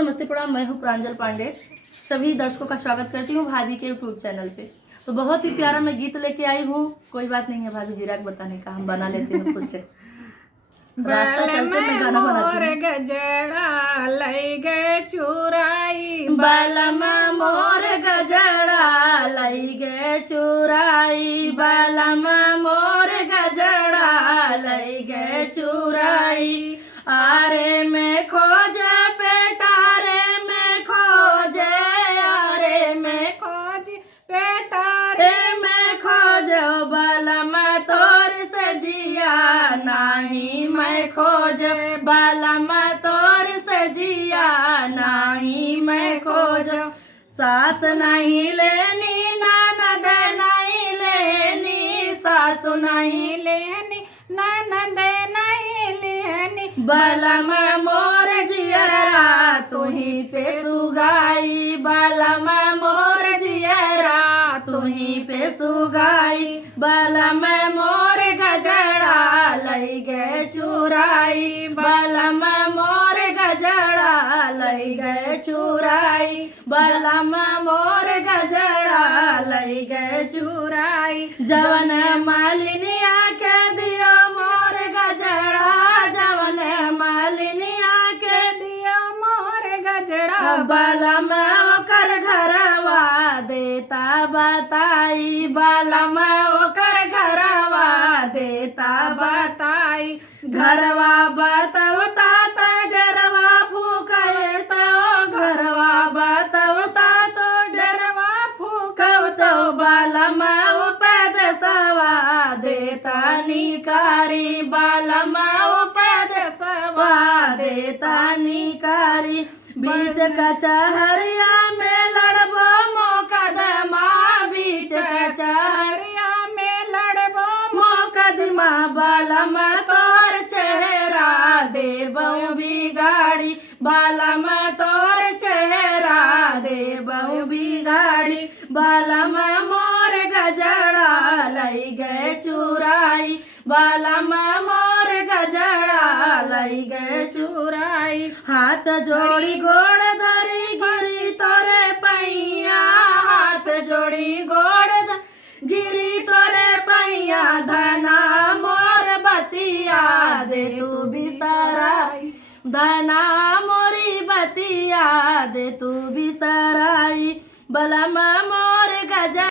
नमस्ते प्रणाम। मैं हूँ प्रांजल पांडे। सभी दर्शकों का स्वागत करती हूँ भाभी के यूट्यूब चैनल पे। तो बहुत ही प्यारा मैं गीत लेके आई हूँ। कोई बात नहीं है भाभी, जीराक बताने का हम बना लेते हैं खुद से। रास्ता चलते मैं गाना बनाती हूँ। गजड़ा लई गे चुराई बालमा मोर गजड़ा लई गे चुराई, बालमा मोर गजड़ा लई गे चुराई। आरे में खोजे पेटारे में खोजे, आरे में खोज पेटा रे में खोजो बालमा तोर सजिया नाही मैं खोज, बालमा तोर सजिया नाही मैं खोज। सास नहीं लेनी ननद नहीं लेनी, सासु नहीं लेनी ननद नहीं लेनी बालमा मोर जियरा तुही पे सुगाई, बालमा मोर जियरा तुही पे सुगाई। बालमा मोर गजड़ा लई गे चुराई, बालमा मोर गजड़ा लई गे चुराई, बालमा मोर गजड़ा लई गे चुराई। जवन मालिनिया के दियो मोर गजड़ा, जवन मालिनिया के दियो मोर गजड़ा बालमा ओकर घरवा देता बताई, बालमा ओकर घरवा देता बताई। घरवा बतवता तो डरवा फूकवे तो, घरवा बतवता तो डरवा फूकव तो, बालमा उपद सवा देता निकारी, बालमा उपद सवा देता निकारी। बीच कचहरिया में लड़बो मोकदमा, बीच कचहरिया में लड़बो मोकदमा, बालमा तोर चेहरा देबो बिगाड़ी, बालमा तोर चेहरा देबो बिगाड़ी। बालमा मोर गजड़ा लई गे चुराई, बालमा मोर गजड़ा लई गे चुराई। हाथ जोड़ी गोड़ धरी गिरी तोरे पैया, हाथ जोड़ी गोड़ गिरी तोरे पैया। धना मोर बतिया दे तू बिसराई, धना मोरी बतिया दे तू बिसराई। बालमा मोर गजड़ा